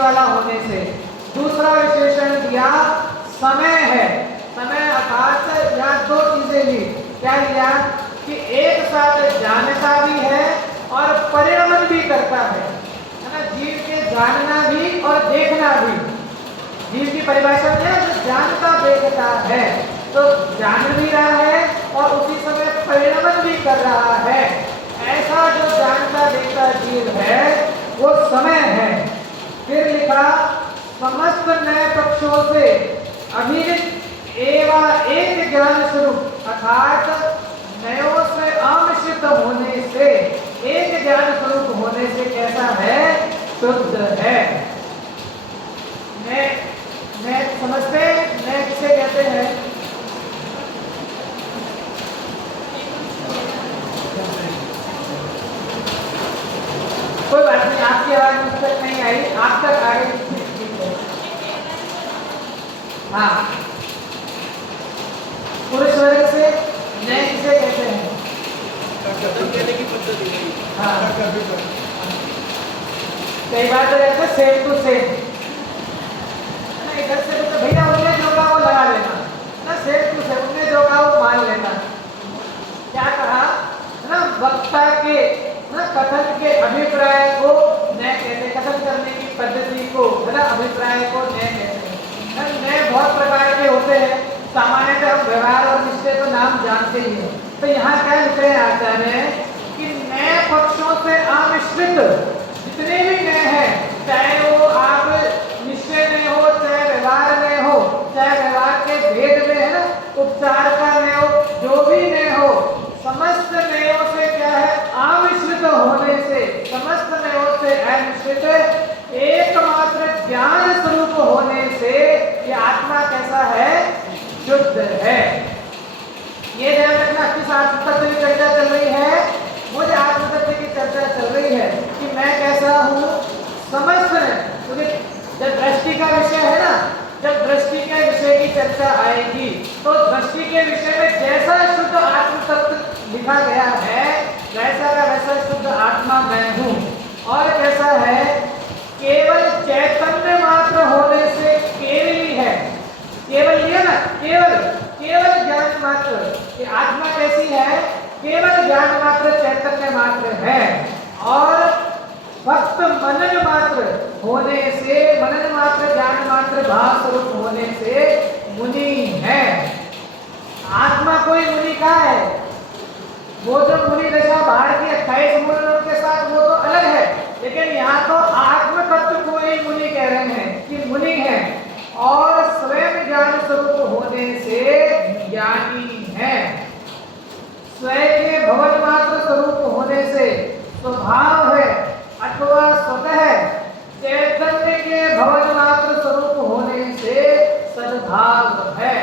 वाला होने से। दूसरा विशेषण दिया समय है। समय अर्थात यहाँ दो चीजें ली। क्या लिया कि एक साथ जानता भी है और परिणमन भी करता है ना। जीव के जानना भी और देखना भी। जीव की परिभाषा में है जो जानता देखता है, तो जान भी रहा है और उसी समय परिणमन भी कर रहा है। ऐसा जो जानता देखता जीव है वो समय है। फिर लिखा समस्त नए पक्षों से अभिहित एवं एक ज्ञान स्वरूप, अर्थात नयों से अमिश्रित होने से, एक ज्ञान स्वरूप होने से कैसा है? शुद्ध है। नए समझते? नए किसे कहते हैं? कोई बात नहीं, आपकी आवाज मुझ तक नहीं आई, आप तक आ गई। हाँ, पुरुष वर्ग से नए किसे कहते हैं? हाँ, कई बार तो रहता है सेम टू सेम। इधर से तो भैया उन्हें जो कहा वो लगा लेना ना, सेम टू सेम उन्हें जो कहा वो मान लेना। क्या कहा ना, वक्ता के ना कथन के अभिप्राय को नए कहते, कथन करने की पद्धति को है ना अभिप्राय को नए कहते हैं। नए बहुत प्रकार के होते हैं, सामान्यतः हम व्यवहार और निश्चय तो नाम जानते ही हैं। तो यहाँ क्या लिख रहे हैं आचार्य कि नए पक्षों से अमिश्रित जितने भी नए हैं, चाहे वो आप निश्चय में हो, चाहे व्यवहार में हो, चाहे व्यवहार के भेद में है ना, उपचार का नए हो, जो भी नए हो, समस्त नयों से क्या है? अमिश्रित होने से, समस्त नयों से अमिश्रित एकमात्र ज्ञान स्वरूप होने से ये आत्मा कैसा है? शुद्ध है। ये ध्यान रखना, किस आत्म तत्व की चर्चा चल रही है? मुझे आत्म तत्व की चर्चा चल रही है कि मैं कैसा हूँ? समस्त क्योंकि जब दृष्टि का विषय है ना, जब दृष्टि के विषय की चर्चा आएगी तो दृष्टि के विषय में जैसा शुद्ध आत्म तत्व लिखा गया है वैसा का वैसा शुद्ध आत्मा मैं हूँ। और कैसा है? केवल चैतन्य मात्र होने से केवली है। केवल लिया ना, केवल केवल ज्ञान मात्र। कि आत्मा कैसी है? केवल ज्ञान मात्र, चैतन्य मात्र है। और भक्त मनन मात्र होने से, मनन मात्र, ज्ञान मात्र, भाव स्वरूप होने से मुनि है। आत्मा कोई मुनि का है? वो जो मुनि दशा बाहर की 28 मूल के साथ वो तो अलग है, लेकिन यहाँ तो आत्म तत्व को ही मुनि कह रहे हैं कि मुनि है और स्वयं ज्ञान स्वरूप होने से ज्ञानी है। स्वयं के भवन मात्र स्वरूप होने से स्वभाव है अथवा स्वतः चैतन्य के भवन मात्र स्वरूप होने से सद्भाव है।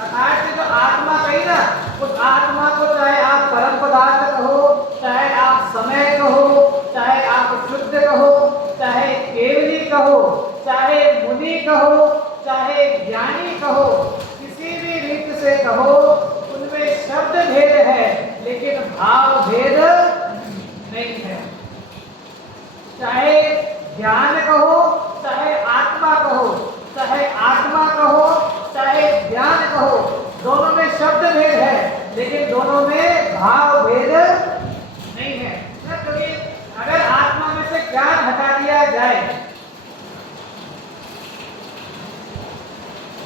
अर्थात जो आत्मा कही ना, उस आत्मा को चाहे आप परम पदार्थ कहो, चाहे आप समय कहो, चाहे आप शुद्ध कहो, चाहे केवली कहो, चाहे मुनि कहो, चाहे ज्ञानी कहो, किसी भी रीत से कहो, उनमें शब्द भेद है लेकिन भाव भेद नहीं है। चाहे ज्ञान कहो, चाहे आत्मा कहो, चाहे आत्मा कहो, चाहे ज्ञान कहो, दोनों में शब्द भेद है लेकिन दोनों में भाव भेद नहीं है। क्योंकि अगर आत्मा में से ज्ञान हटा दिया जाए,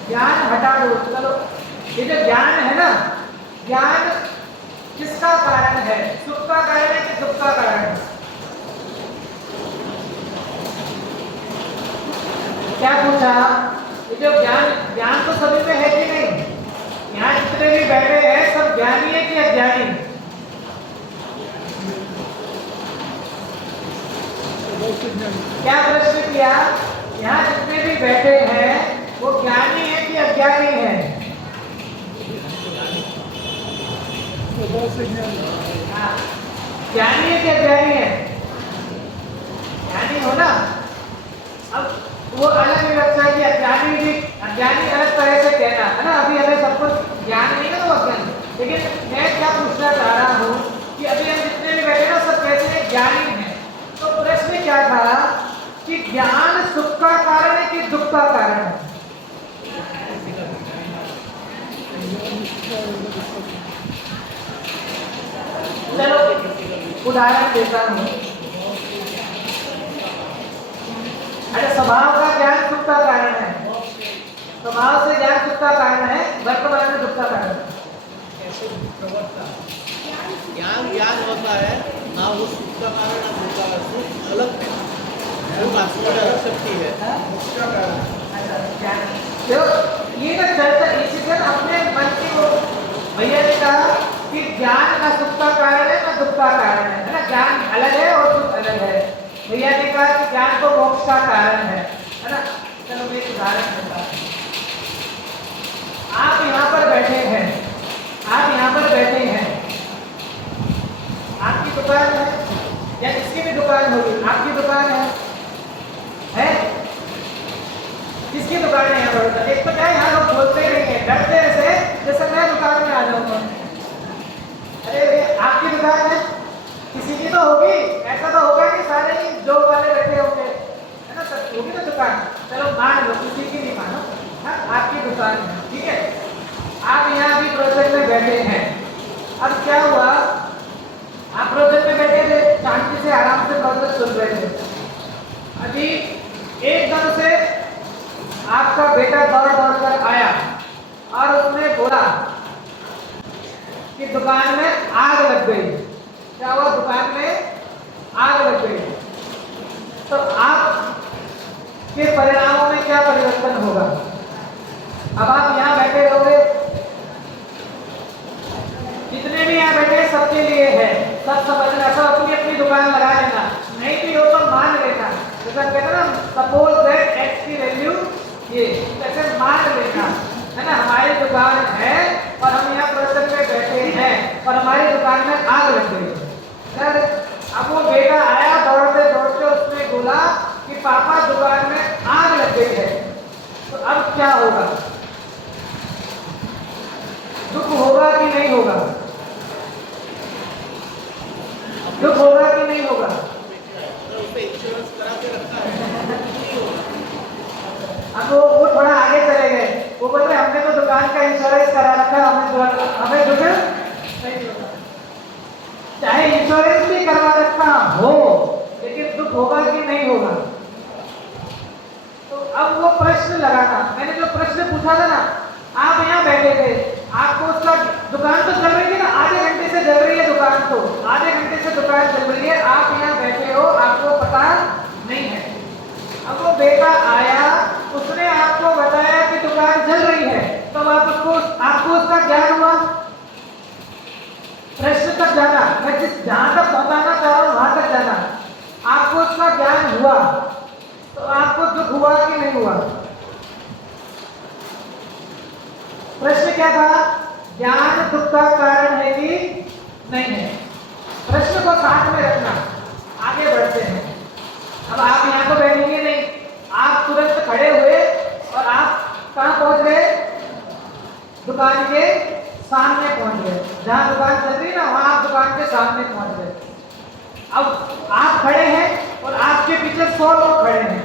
ज्ञान हटा दो, चलो ये जो ज्ञान है ना, ज्ञान किसका कारण है? सुख का कारण है कि दुख का कारण है? क्या पूछा? ये जो ज्ञान तो सभी में है कि नहीं? यहाँ जितने भी बैठे हैं सब ज्ञानी है कि अज्ञानी? क्या प्रश्न किया? यहाँ जितने भी बैठे हैं वो ज्ञानी है कि अज्ञानी है? हाँ, ज्ञानी है कि अज्ञानी है? ज्ञानी हो ना। अब वो अलग विवक्षा की अज्ञानी भी, अज्ञानी अलग तरह से कहना है ना। अभी हमें सब कुछ ज्ञान नहीं ना, वो अज्ञानी। लेकिन मैं क्या पूछना चाह रहा हूँ कि अभी हम जितने भी बैठे ना सब कैसे ज्ञानी हैं। तो प्रश्न क्या था कि ज्ञान सुख का कारण है कि दुख का कारण है? चलो उदाहरण देता हूं। अरे स्वभाव का ज्ञान सुख का कारण है, स्वभाव से ज्ञान सुख का कारण है, वर्तमान में दुख का कारण है। ज्ञान ज्ञान होता है ना, वो सुख का कारण ना दुख का कारण। सुख अलग है, वो वास्तविक अलग शक्ति है, उसका कारण तो ये ना चर्चा इसी से अपने मन की वो भैया ने कहा कि ज्ञान ना सुख का कारण है ना दुख का कारण है ना, ज्ञान अलग है और सुख अलग है। भैया ने कहा कि ज्ञान तो मोक्ष का कारण है ना। चलो मैं एक उदाहरण देता हूं। आप यहाँ पर बैठे हैं, आप यहाँ पर बैठे हैं, आपकी दुकान है या किसकी भी दुकान होगी, आपकी दुकान है? किसकी दुकान है यहाँ पर? एक तो क्या यहाँ लोग बोलते नहीं है, डरते ऐसे जैसे मैं दुकान में आ जाऊंगा। अरे आपकी दुकान है, किसी की तो होगी, ऐसा तो होगा कि सारे ही जो वाले बैठे होंगे, है ना सर? होगी ना दुकान। चलो मान लो, किसी की नहीं मानो, हाँ आपकी दुकान है, ठीक है। आप यहाँ अभी प्रोजेक्ट में बैठे हैं। अब क्या हुआ, आप प्रोजेक्ट में बैठे थे, शांति से आराम से प्रोजेक्ट सुन रहे थे। अभी एकदम से आपका बेटा दौड़ दौड़ कर आया और उसने बोला कि दुकान में आग लग गई। क्या हुआ? दुकान में आग लग गई। तो आप के परिणामों में क्या परिवर्तन होगा? अब आप यहाँ बैठे होंगे, जितने भी यहाँ बैठे सबके लिए है, सब समझना, सब अपनी अपनी दुकान लगा लेना, नहीं भी हो तो मान लेना। जैसा कहते ना, सपोज दैट एक्स की वैल्यू ये, ऐसे मान लेना, है ना। हमारी दुकान है और हम यहाँ प्रोजेक्ट में बैठे हैं और हमारी दुकान में आग लग गई सर। अब वो बेटा आया दौड़ते दौड़ते, उसने बोला कि पापा दुकान में आग लग गई है। तो अब क्या होगा? दुख होगा कि नहीं होगा? दुख होगा कि नहीं होगा? इंश्योरेंस करा के रखा है। अब वो थोड़ा आगे चले गए, वो बोल रहे हमने तो दुकान का इंश्योरेंस करा रखा है, हमें दुख नहीं होगा। चाहे इंश्योरेंस भी करवा रखा हो, लेकिन दुख होगा कि नहीं होगा? तो अब वो प्रश्न लगाना, मैंने जो प्रश्न पूछा था ना, आप यहाँ बैठे थे, आपको उसका दुकान तो चल रही थी ना, आधे घंटे से चल रही है दुकान, तो आधे घंटे से दुकान चल रही है, आप यहाँ बैठे हो, आपको पता नहीं है। अब वो बेटा आया, उसने आपको बताया कि दुकान चल रही है, तो आपको उसका ज्ञान हुआ। प्रश्न तक जाना, मैं जिस जहां तक पहुंचाना चाह रहा हूं वहां तक जाना, आपको उसका ज्ञान हुआ, तो आपको दुख हुआ कि नहीं हुआ? प्रश्न क्या था? ज्ञान दुख का कारण है कि नहीं है? प्रश्न को साथ में रखना, आगे बढ़ते हैं। अब आप यहाँ तो बैठेंगे नहीं, आप तुरंत खड़े हुए और आप कहाँ पहुंच गए? दुकान के सामने पहुंच गए, जहाँ दुकान चल रही ना वहां आप दुकान के सामने पहुंच गए। अब आप खड़े हैं और आपके पीछे 100 लोग खड़े हैं।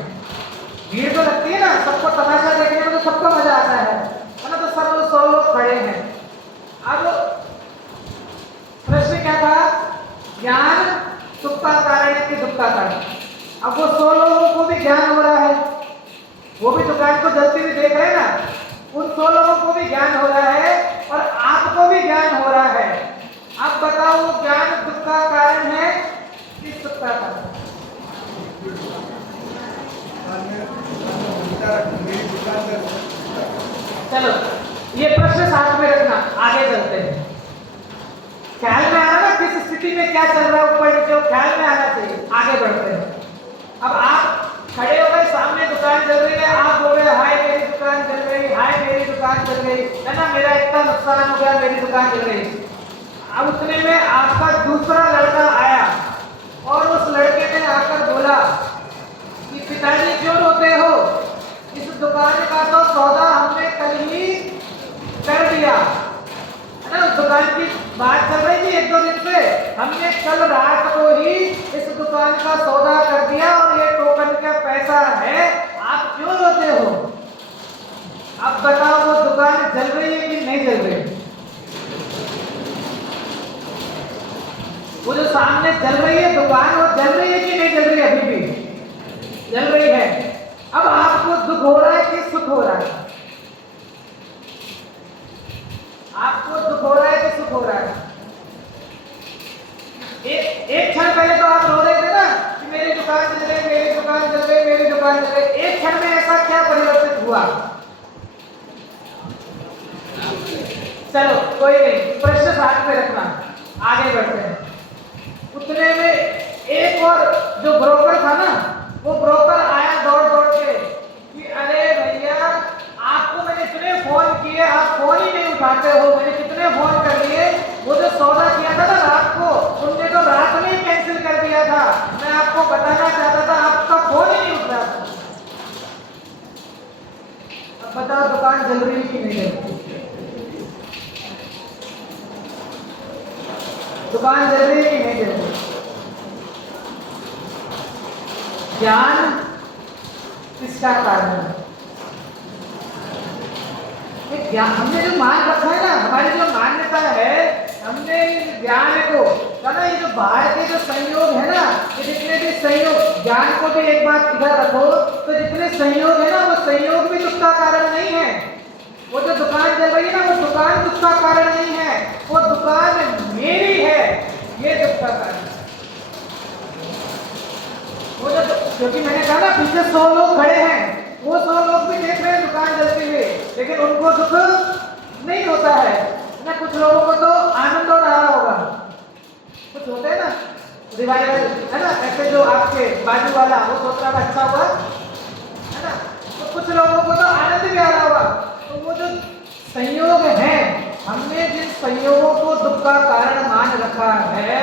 भीड़ तो लगती है ना, सबको तमाशा देखने में तो सबको मजा आता है ना, तो सब 100 लोग खड़े हैं। अब प्रश्न क्या था? ज्ञान सुख का कारण है कि दुख का कारण? अब वो 100 लोगों को भी ज्ञान हो रहा है, वो भी दुकान को जलती हुई देख रहे हैं ना, उन 100 लोगों को भी ज्ञान हो रहा है और आपको भी ज्ञान हो रहा है। अब बताओ, वो ज्ञान दुख का कारण है कि सुख का कारण? चलो ये प्रश्न साथ में रखना, आगे चलते हैं। ख्याल में आना ना किस स्थिति में क्या चल रहा है, ऊपर नीचे ख्याल में आना चाहिए। आगे बढ़ते हैं। अब आप खड़े हो गए, सामने दुकान चल रही है, आप बोल रहे हाय मेरी दुकान चल रही, हाय मेरी दुकान चल रही, है ना, मेरा इतना नुकसान हो गया, मेरी दुकान चल रही। अब उतने में आपका दूसरा लड़का आया और उस लड़के ने आकर बोला कि पिताजी क्यों रोते हो, इस दुकान का तो सौदा हमने कल ही कर दिया, है ना। उस दुकान की बात चल रही थी 1-2 दिन से, हमने कल रात को ही इस दुकान का सौदा कर दिया और ये टोकन का पैसा है आप क्यों रोते हो? अब बताओ वो दुकान जल रही है कि नहीं जल रही? वो जो सामने जल रही है दुकान, वो जल रही है कि नहीं जल रही है? अभी भी जल रही है। अब आपको दुख हो रहा है कि सुख हो रहा है? आपको दुख हो रहा है कि सुख हो रहा है? एक क्षण पहले तो आप रो रहे थे ना कि मेरी दुकान जल रही, मेरी दुकान जल रही, मेरी दुकान जल रही। एक क्षण में ऐसा क्या परिवर्तित हुआ? चलो कोई नहीं, प्रश्न साथ में रखना, आगे बढ़ते हैं। उतने में एक और जो ब्रोकर था ना, वो ब्रोकर आया दौड़ दौड़ के कि अरे भैया, आपको मैंने इतने फोन किए, आप फोन ही नहीं उठाते हो, मैंने कितने फोन कर लिए, वो जो सौदा किया था ना रात को, उनने तो रात में ही कैंसिल कर दिया था। मैं आपको बताना चाहता था, आपका फोन ही नहीं उठ रहा था। अब बताओ दुकान जल रही कि नहीं जल रही? दुकान जल रही कि नहीं जल रही? ज्ञान किसका कारण है? ज्ञान हमने जो मान रखा है ना, हमारी जो मान्यता है, हमने इस ज्ञान को ना, ये जो बाहर के जो संयोग है ना, ये जितने भी संयोग, ज्ञान को भी एक बात इधर रखो, तो जितने संयोग है ना, वो संयोग भी दुख का कारण नहीं है। वो जो दुकान जल रही है ना, वो दुकान दुख का कारण नहीं है, वो दुकान मेरी है, ये दुख का कारण है। वो जो, क्योंकि मैंने कहा ना पीछे 100 लोग खड़े हैं, वो 100 लोग भी देख रहे हैं दुकान जलती हुई, लेकिन उनको दुख नहीं होता है ना। कुछ लोगों को तो आनंद हो रहा होगा, कुछ होते हैं ना रिवाइवल, है ना, ऐसे जो आपके बाजू वाला वो सोच रहा था अच्छा हुआ, है ना, तो कुछ लोगों को तो आनंद भी आ रहा होगा। तो वो जो संयोग है, हमने जिन संयोगों को दुख का कारण मान रखा है,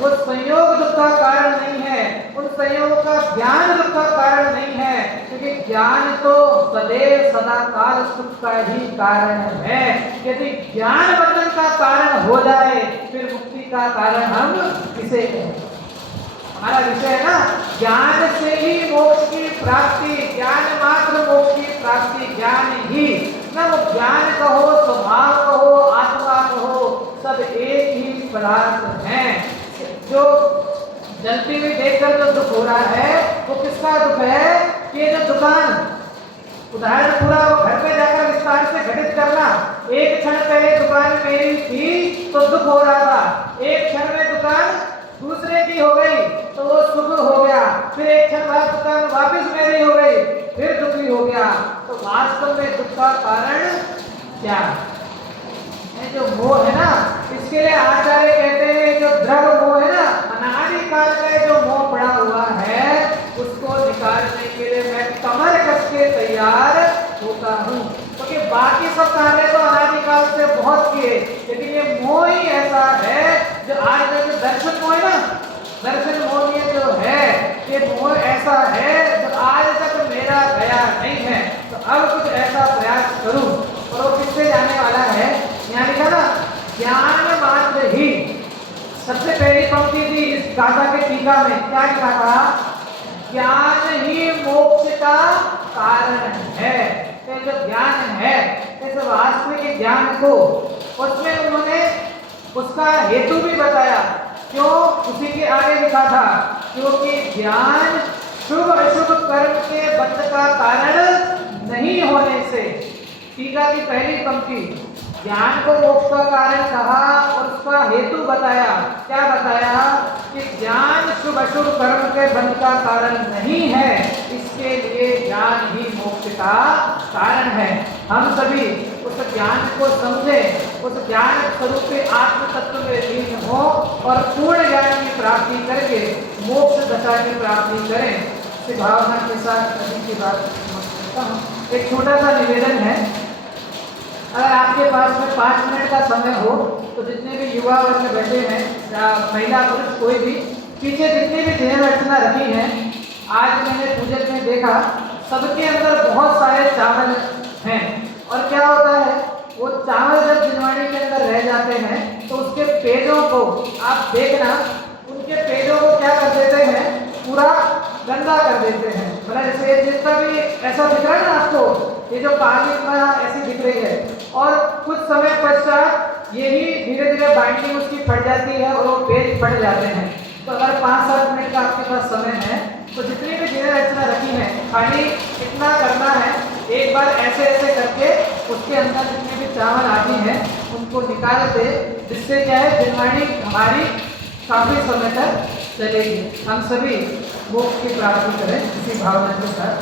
वो संयोग दुख का कारण नहीं है, उन संयोगों का ज्ञान दुख का कारण नहीं है, क्योंकि ज्ञान तो सदैव सदा काल सुख का ही कारण है। यदि ज्ञान बंधन का कारण हो जाए, फिर मुक्ति का कारण हम किसे कहें? हमारा विषय है ना, ज्ञान से ही मोक्ष की प्राप्ति, ज्ञान मात्र मोक्ष की प्राप्ति, ज्ञान ही ना, वो ज्ञान कहो, स्वभाव कहो, आत्मा कहो, सब एक ही पदार्थ है। जो जलती हुई देखकर जो दुख हो रहा है, वो किसका दुख है? कि जो दुकान, उदाहरण पूरा वो घर पे जाकर विस्तार से घटित करना, एक क्षण पहले दुकान मेरी थी तो दुख हो रहा था, एक क्षण में दुकान दूसरे की हो गई तो वो सुख हो गया, फिर एक क्षण बाद दुकान वापस मेरी हो गई, फिर दुखी हो गया। तो वास्तव में दुख का कारण क्या है? जो मोह है ना, इसके लिए आचार्य कहते हैं जो द्रव्य मोह है ना, अनादिकाल का जो मोह पड़ा हुआ है, उसको निकालने के लिए मैं कमर कस के तैयार होता हूँ। क्योंकि बाकी सब कार्य तो अनादिकाल से बहुत किए, लेकिन ये मोह ही ऐसा है जो आज का जो दर्शन मोह है ना, दर्शन मोह ये जो है, ये मोह ऐसा है जो आज तक मेरा गया नहीं है। तो अब कुछ ऐसा प्रयास करूं, और वो किससे जाने वाला है? यहाँ लिखा ना, ज्ञान मात्र ही, सबसे पहली पंक्ति थी इस गाथा के टीका में, क्या लिखा था? ज्ञान ही मोक्ष का कारण है। तो जो ज्ञान है, इस वास्तविक ज्ञान को, उसमें उन्होंने उसका हेतु भी बताया। क्यों? उसी के आगे लिखा था, क्योंकि ज्ञान शुभ अशुभ कर्म के बंध का कारण नहीं होने से। टीका की पहली पंक्ति, ज्ञान को मोक्ष का कारण कहा और उसका हेतु बताया। क्या बताया? कि ज्ञान शुभ अशुभ कर्म के बंध का कारण नहीं है, इसके लिए ज्ञान ही मोक्ष का कारण है। हम सभी उस ज्ञान को समझें, उस ज्ञान स्वरूप आत्म तत्व में लीन हो और पूर्ण ज्ञान की प्राप्ति करके मोक्ष दशा की प्राप्ति करें। इस भावना के साथ अभी की बात समझता हूँ। एक छोटा सा निवेदन है, अगर आपके पास में 5 मिनट का समय हो तो जितने भी युवा वर्ग में बैठे हैं, महिला पुरुष कोई भी, पीछे जितनी भी ध्येय रचना रखी है, आज मैंने पूजन में देखा सबके अंदर बहुत सारे चावल हैं। और क्या होता है, वो चावल जब जिनवाणी के अंदर रह जाते हैं तो उसके पेड़ों को आप देखना, उनके पेड़ों को क्या कर देते हैं, पूरा गंदा कर देते हैं। मतलब जैसे ये जितना भी ऐसा दिख रहा है ना आपको, ये जो पानी में ऐसी दिख रही है, और कुछ समय पश्चात यही धीरे धीरे बाइंडिंग उसकी फट जाती है और वो पेज फट जाते हैं। तो अगर 5-7 मिनट का आपके पास समय है तो जितनी भी चीजें रचना रखी है, खाली इतना करना है, एक बार ऐसे ऐसे करके उसके अंदर जितनी भी चावल आती है उनको निकाल दे, जिससे क्या है बीमारी हमारी काफी समय तक चलेगी। हम सभी मोक्ष की प्राप्ति करें इसी भावना के साथ।